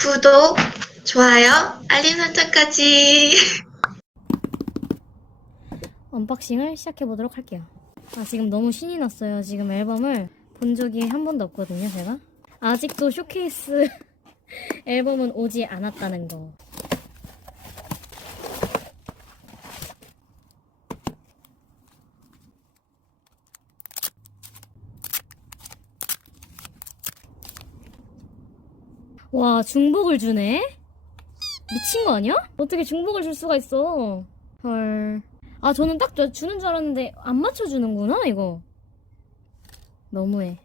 구독, 좋아요, 알림 설정까지. 언박싱을 시작해 보도록 할게요. 아, 지금 너무 신이 났어요. 지금 앨범을 본 적이 한 번도 없거든요, 제가. 아직도 쇼케이스 앨범은 오지 않았다는 거. 와, 중복을 주네? 미친 거 아니야? 어떻게 중복을 줄 수가 있어? 헐. 아, 저는 딱 저- 주는 줄 알았는데 안 맞춰주는구나, 이거. 너무해.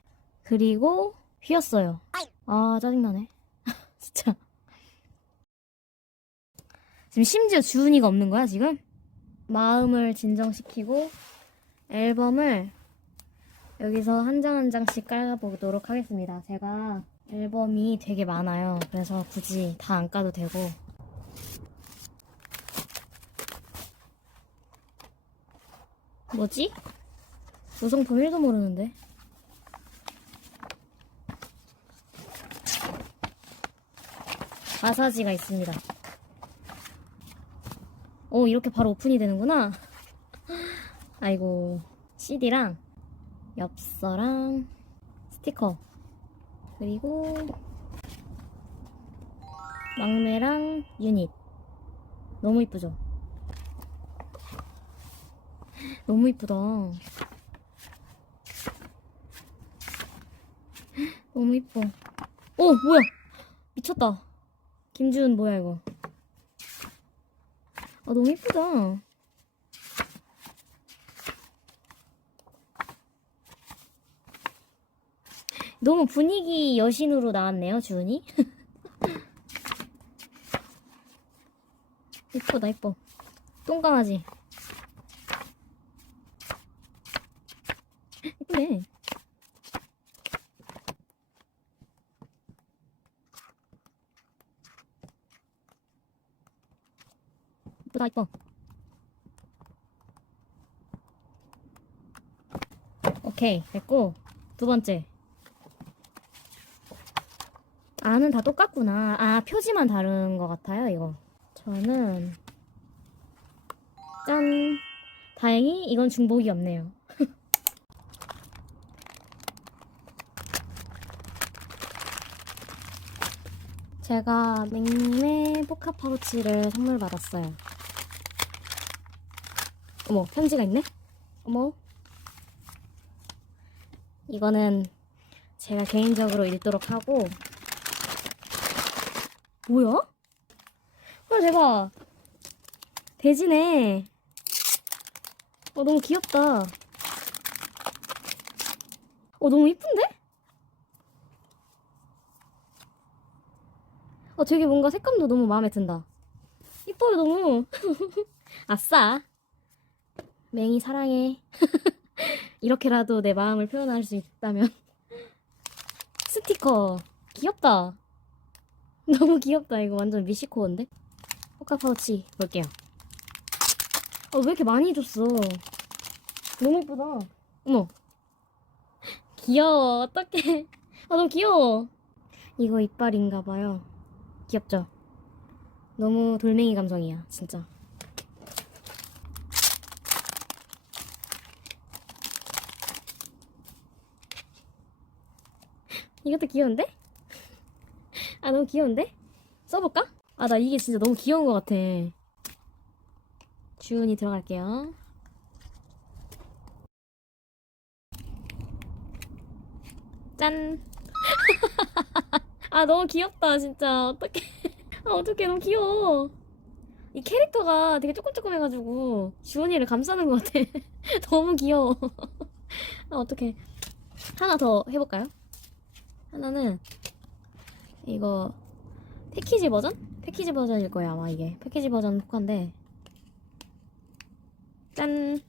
그리고 휘었어요. 아, 짜증나네. 진짜. 지금 심지어 주은이가 없는 거야, 지금? 마음을 진정시키고 앨범을 여기서 한 장 한 장씩 깔아보도록 하겠습니다. 제가 앨범이 되게 많아요. 그래서 굳이 다 안 까도 되고 뭐지? 구성품 1도 모르는데. 마사지가 있습니다. 오, 이렇게 바로 오픈이 되는구나. 아이고, CD랑 엽서랑 스티커. 그리고 막내랑 유닛. 너무 이쁘죠? 너무 이쁘다. 너무 이뻐. 오, 뭐야? 미쳤다. 김주은 뭐야 이거? 아 너무 이쁘다. 너무 분위기 여신으로 나왔네요, 주은이. 이쁘다, 이뻐. 똥강아지. 이쁘네. 이쁘다, 이뻐. 오케이, 됐고. 두 번째. 안은 다 똑같구나. 아, 표지만 다른 것 같아요, 이거. 저는, 짠. 다행히 이건 중복이 없네요. 제가 맥님의 포카 파우치를 선물 받았어요. 어머, 편지가 있네? 어머. 이거는 제가 개인적으로 읽도록 하고. 뭐야? 헐, 대박. 돼지네. 어, 너무 귀엽다. 어, 너무 이쁜데? 어, 되게 뭔가 색감도 너무 마음에 든다. 이뻐요, 너무. 아싸. 맹이 사랑해. 이렇게라도 내 마음을 표현할 수 있다면. 스티커. 귀엽다. 너무 귀엽다. 이거 완전 미시코어인데? 포카 파우치 볼게요. 어, 왜 이렇게 많이 줬어? 너무 예쁘다. 어머. 귀여워. 어떡해. 아, 너무 귀여워. 이거 이빨인가봐요. 귀엽죠? 너무 돌멩이 감성이야, 진짜. 이것도 귀여운데? 아, 너무 귀여운데? 써볼까? 아, 나 이게 진짜 너무 귀여운 것 같아. 주은이 들어갈게요. 짠! 아, 너무 귀엽다, 진짜. 어떡해. 아, 어떡해, 너무 귀여워. 이 캐릭터가 되게 조금조금해가지고, 주은이를 감싸는 것 같아. 너무 귀여워. 아, 어떡해. 하나 더 해볼까요? 하나는, 이거, 패키지 버전? 패키지 버전일 거예요, 아마 이게. 패키지 버전 포카인데. 짠!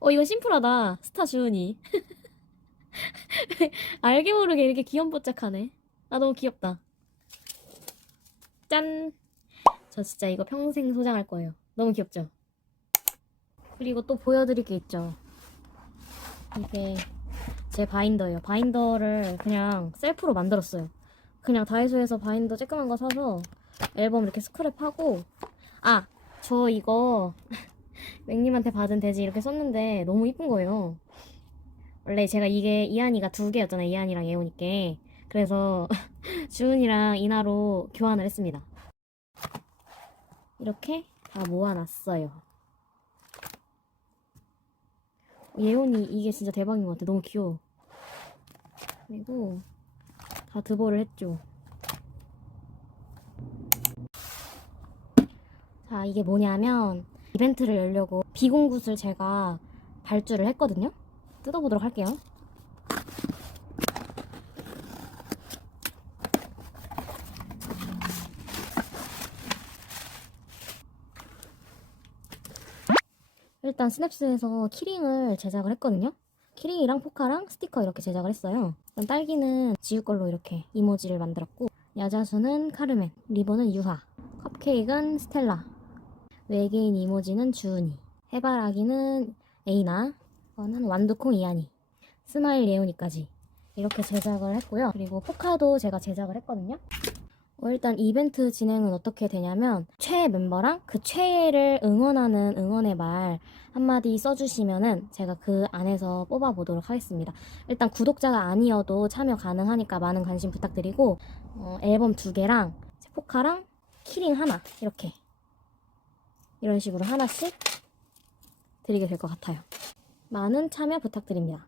어, 이거 심플하다. 스타 주은이. 알게 모르게 이렇게 귀염뽀짝하네. 아, 너무 귀엽다. 짠! 저 진짜 이거 평생 소장할 거예요. 너무 귀엽죠? 그리고 또 보여드릴 게 있죠. 이게 제 바인더예요. 바인더를 그냥 셀프로 만들었어요. 그냥 다이소에서 바인더 쬐끄만 거 사서 앨범 이렇게 스크랩하고 아 저 이거 맥님한테 받은 돼지 이렇게 썼는데 너무 이쁜 거예요. 원래 제가 이게 이한이가 두 개였잖아요. 이한이랑 예원이께. 그래서 주은이랑 이나로 교환을 했습니다. 이렇게 다 모아놨어요. 예원이 이게 진짜 대박인 것 같아. 너무 귀여워. 그리고 다 드보를 했죠. 자, 이게 뭐냐면 이벤트를 열려고 비공굿을 제가 발주를 했거든요. 뜯어보도록 할게요. 일단 스냅스에서 키링을 제작을 했거든요. 키링이랑 포카랑 스티커 이렇게 제작을 했어요. 딸기는 지우 걸로 이렇게 이모지를 만들었고 야자수는 카르멘, 리본은 유하, 컵케이크는 스텔라, 외계인 이모지는 주은이, 해바라기는 에이나, 이거는 완두콩 이한이, 스마일 예은이까지 이렇게 제작을 했고요. 그리고 포카도 제가 제작을 했거든요. 어, 일단 이벤트 진행은 어떻게 되냐면 최애 멤버랑 그 최애를 응원하는 응원의 말 한마디 써주시면은 제가 그 안에서 뽑아보도록 하겠습니다. 일단 구독자가 아니어도 참여 가능하니까 많은 관심 부탁드리고 어, 앨범 두 개랑 포카랑 키링 하나 이렇게 이런 식으로 하나씩 드리게 될 것 같아요. 많은 참여 부탁드립니다.